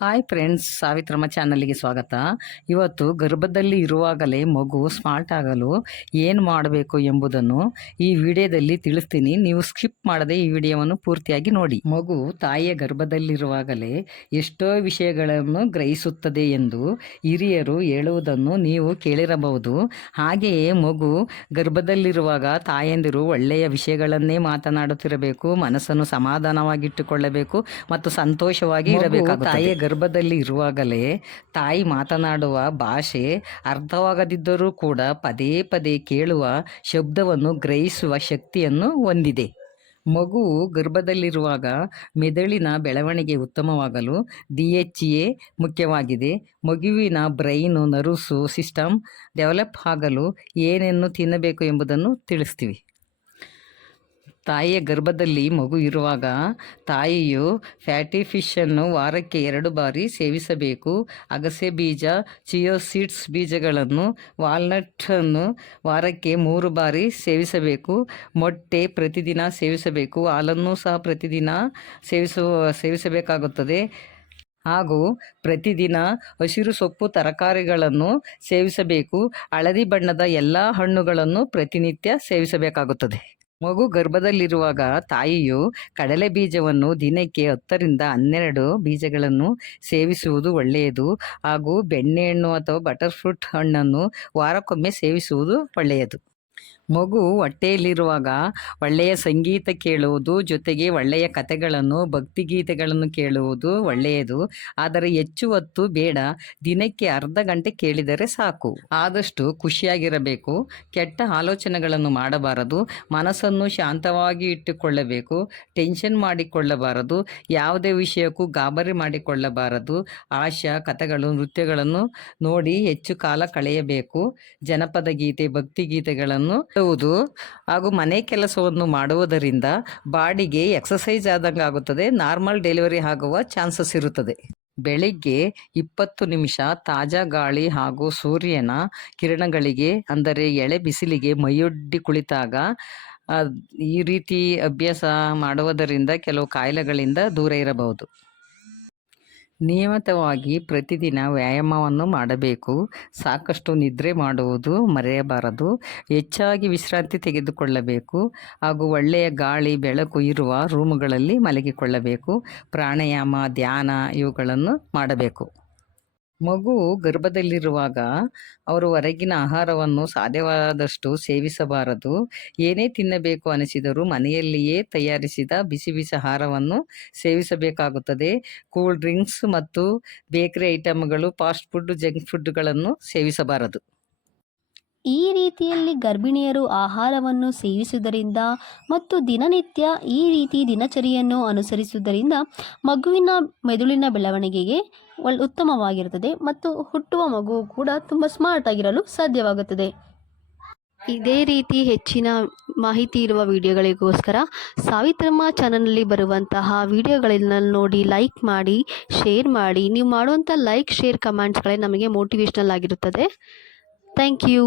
Hi friends Savitramma ಚಾನಲ್ಗೆ ಸ್ವಾಗತ. ಇವತ್ತು ಗರ್ಭದಲ್ಲಿ ಇರುವಾಗಲೇ ಮಗು ಸ್ಮಾರ್ಟ್ ಆಗಲು ಏನು ಮಾಡಬೇಕು ಎಂಬುದನ್ನು ಈ ವಿಡಿಯೋದಲ್ಲಿ ತಿಳಿಸ್ತೀನಿ. ನೀವು ಸ್ಕಿಪ್ ಮಾಡದೆ ಈ ವಿಡಿಯೋವನ್ನು ಪೂರ್ತಿಯಾಗಿ ನೋಡಿ. ಮಗು ತಾಯಿಯ ಗರ್ಭದಲ್ಲಿರುವಾಗಲೇ ಎಷ್ಟೋ ವಿಷಯಗಳನ್ನು ಗ್ರಹಿಸುತ್ತದೆ ಎಂದು ಹಿರಿಯರು ಹೇಳುವುದನ್ನು ನೀವು ಕೇಳಿರಬಹುದು. ಹಾಗೆಯೇ ಮಗು ಗರ್ಭದಲ್ಲಿರುವಾಗ ತಾಯಂದಿರು ಒಳ್ಳೆಯ ವಿಷಯಗಳನ್ನೇ ಮಾತನಾಡುತ್ತಿರಬೇಕು ಮನಸ್ಸನ್ನು ಸಮಾಧಾನವಾಗಿಟ್ಟುಕೊಳ್ಳಬೇಕು ಮತ್ತು ಸಂತೋಷವಾಗಿ ಇರಬೇಕು ತಾಯಿಯ ಗರ್ಭದಲ್ಲಿ ಇರುವಾಗಲೇ ತಾಯಿ ಮಾತನಾಡುವ ಭಾಷೆ ಅರ್ಥವಾಗದಿದ್ದರೂ ಕೂಡ ಪದೇ ಪದೇ ಕೇಳುವ ಶಬ್ದವನ್ನು ಗ್ರಹಿಸುವ ಶಕ್ತಿಯನ್ನು ಹೊಂದಿದೆ. ಮಗುವು ಗರ್ಭದಲ್ಲಿರುವಾಗ ಮೆದುಳಿನ ಬೆಳವಣಿಗೆ ಉತ್ತಮವಾಗಲು ಡಿ ಎಚ್ ಎ ಮುಖ್ಯವಾಗಿದೆ. ಮಗುವಿನ ಬ್ರೈನು, ನರುಸು, ಸಿಸ್ಟಮ್ ಡೆವಲಪ್ ಆಗಲು ಏನೇನು ತಿನ್ನಬೇಕು ಎಂಬುದನ್ನು ತಿಳಿಸ್ತೀವಿ. ತಾಯಿಯ ಗರ್ಭದಲ್ಲಿ ಮಗು ಇರುವಾಗ ತಾಯಿಯು ಫ್ಯಾಟಿ ಫಿಶನ್ನು ವಾರಕ್ಕೆ ಎರಡು ಬಾರಿ ಸೇವಿಸಬೇಕು. ಅಗಸೆ ಬೀಜ, ಚಿಯೋ ಸೀಡ್ಸ್ ಬೀಜಗಳನ್ನು ವಾಲ್ನಟ್ಟನ್ನು ವಾರಕ್ಕೆ ಮೂರು ಬಾರಿ ಸೇವಿಸಬೇಕು. ಮೊಟ್ಟೆ ಪ್ರತಿದಿನ ಸೇವಿಸಬೇಕು. ಹಾಲನ್ನು ಸಹ ಪ್ರತಿದಿನ ಸೇವಿಸುವ ಸೇವಿಸಬೇಕಾಗುತ್ತದೆ. ಹಾಗೂ ಪ್ರತಿದಿನ ಹಸಿರು ಸೊಪ್ಪು, ತರಕಾರಿಗಳನ್ನು ಸೇವಿಸಬೇಕು. ಹಳದಿ ಬಣ್ಣದ ಎಲ್ಲ ಹಣ್ಣುಗಳನ್ನು ಪ್ರತಿನಿತ್ಯ ಸೇವಿಸಬೇಕಾಗುತ್ತದೆ. ಮಗು ಗರ್ಭದಲ್ಲಿರುವಾಗ ತಾಯಿಯು ಕಡಲೆ ಬೀಜವನ್ನು ದಿನಕ್ಕೆ ಹತ್ತರಿಂದ ಹನ್ನೆರಡು ಬೀಜಗಳನ್ನು ಸೇವಿಸುವುದು ಒಳ್ಳೆಯದು. ಹಾಗೂ ಬೆಣ್ಣೆಹಣ್ಣು ಅಥವಾ ಬಟರ್ ಫ್ರೂಟ್ ಹಣ್ಣನ್ನು ವಾರಕ್ಕೊಮ್ಮೆ ಸೇವಿಸುವುದು ಒಳ್ಳೆಯದು. ಮಗು ಹೊಟ್ಟೆಯಲ್ಲಿರುವಾಗ ಒಳ್ಳೆಯ ಸಂಗೀತ ಕೇಳುವುದು, ಜೊತೆಗೆ ಒಳ್ಳೆಯ ಕಥೆಗಳನ್ನು, ಭಕ್ತಿಗೀತೆಗಳನ್ನು ಕೇಳುವುದು ಒಳ್ಳೆಯದು. ಆದರೆ ಹೆಚ್ಚು ಹೊತ್ತು ಬೇಡ, ದಿನಕ್ಕೆ ಅರ್ಧ ಗಂಟೆ ಕೇಳಿದರೆ ಸಾಕು. ಆದಷ್ಟು ಖುಷಿಯಾಗಿರಬೇಕು. ಕೆಟ್ಟ ಆಲೋಚನೆಗಳನ್ನು ಮಾಡಬಾರದು. ಮನಸ್ಸನ್ನು ಶಾಂತವಾಗಿ ಇಟ್ಟುಕೊಳ್ಳಬೇಕು. ಟೆನ್ಷನ್ ಮಾಡಿಕೊಳ್ಳಬಾರದು. ಯಾವುದೇ ವಿಷಯಕ್ಕೂ ಗಾಬರಿ ಮಾಡಿಕೊಳ್ಳಬಾರದು. ಆಶಾ, ಕಥೆಗಳು, ನೃತ್ಯಗಳನ್ನು ನೋಡಿ ಹೆಚ್ಚು ಕಾಲ ಕಳೆಯಬೇಕು. ಜನಪದ ಗೀತೆ ಭಕ್ತಿ ಹೇಳುವುದು ಹಾಗೂ ಮನೆ ಕೆಲಸವನ್ನು ಮಾಡುವುದರಿಂದ ಬಾಡಿಗೆ ಎಕ್ಸಸೈಸ್ ಆದಂಗೆ ಆಗುತ್ತದೆ, ನಾರ್ಮಲ್ ಡೆಲಿವರಿ ಆಗುವ ಚಾನ್ಸಸ್ ಇರುತ್ತದೆ. ಬೆಳಿಗ್ಗೆ ಇಪ್ಪತ್ತು ನಿಮಿಷ ತಾಜಾ ಗಾಳಿ ಹಾಗೂ ಸೂರ್ಯನ ಕಿರಣಗಳಿಗೆ, ಅಂದರೆ ಎಳೆ ಬಿಸಿಲಿಗೆ ಮೈಯೊಡ್ಡಿ ಕುಳಿತಾಗ ಈ ರೀತಿ ಅಭ್ಯಾಸ ಮಾಡುವುದರಿಂದ ಕೆಲವು ಕಾಯಿಲೆಗಳಿಂದ ದೂರ ಇರಬಹುದು. ನಿಯಮಿತವಾಗಿ ಪ್ರತಿದಿನ ವ್ಯಾಯಾಮವನ್ನು ಮಾಡಬೇಕು. ಸಾಕಷ್ಟು ನಿದ್ರೆ ಮಾಡುವುದು ಮರೆಯಬಾರದು. ಹೆಚ್ಚಾಗಿ ವಿಶ್ರಾಂತಿ ತೆಗೆದುಕೊಳ್ಳಬೇಕು. ಹಾಗೂ ಒಳ್ಳೆಯ ಗಾಳಿ, ಬೆಳಕು ಇರುವ ರೂಮುಗಳಲ್ಲಿ ಮಲಗಿಕೊಳ್ಳಬೇಕು. ಪ್ರಾಣಾಯಾಮ, ಧ್ಯಾನ ಇವುಗಳನ್ನು ಮಾಡಬೇಕು. ಮಗು ಗರ್ಭದಲ್ಲಿರುವಾಗ ಅವರು ಹೊರಗಿನ ಆಹಾರವನ್ನು ಸಾಧ್ಯವಾದಷ್ಟು ಸೇವಿಸಬಾರದು. ಏನೇ ತಿನ್ನಬೇಕು ಅನಿಸಿದರೂ ಮನೆಯಲ್ಲಿಯೇ ತಯಾರಿಸಿದ ಬಿಸಿ ಬಿಸಿ ಆಹಾರವನ್ನು ಸೇವಿಸಬೇಕಾಗುತ್ತದೆ. ಕೂಲ್ ಡ್ರಿಂಕ್ಸ್ ಮತ್ತು ಬೇಕರಿ ಐಟಮ್ಗಳು ಫಾಸ್ಟ್ ಫುಡ್, ಜಂಕ್ ಫುಡ್ಗಳನ್ನು ಸೇವಿಸಬಾರದು. ಈ ರೀತಿಯಲ್ಲಿ ಗರ್ಭಿಣಿಯರು ಆಹಾರವನ್ನು ಸೇವಿಸುವುದರಿಂದ ಮತ್ತು ದಿನನಿತ್ಯ ಈ ರೀತಿ ದಿನಚರಿಯನ್ನು ಅನುಸರಿಸುವುದರಿಂದ ಮಗುವಿನ ಮೆದುಳಿನ ಬೆಳವಣಿಗೆಗೆ ಒಳ್ ಉತ್ತಮವಾಗಿರುತ್ತದೆ ಮತ್ತು ಹುಟ್ಟುವ ಮಗು ಕೂಡ ತುಂಬ ಸ್ಮಾರ್ಟ್ ಆಗಿರಲು ಸಾಧ್ಯವಾಗುತ್ತದೆ. ಇದೇ ರೀತಿ ಹೆಚ್ಚಿನ ಮಾಹಿತಿ ಇರುವ ವಿಡಿಯೋಗಳಿಗೋಸ್ಕರ ಸಾವಿತ್ರಮ್ಮ ಚಾನಲ್ನಲ್ಲಿ ಬರುವಂತಹ ವಿಡಿಯೋಗಳನ್ನ ನೋಡಿ ಲೈಕ್ ಮಾಡಿ, ಶೇರ್ ಮಾಡಿ. ನೀವು ಮಾಡುವಂಥ ಲೈಕ್, ಶೇರ್, ಕಮೆಂಟ್ಸ್ಗಳೇ ನಮಗೆ ಮೋಟಿವೇಶ್ನಲ್ ಆಗಿರುತ್ತದೆ. Thank you.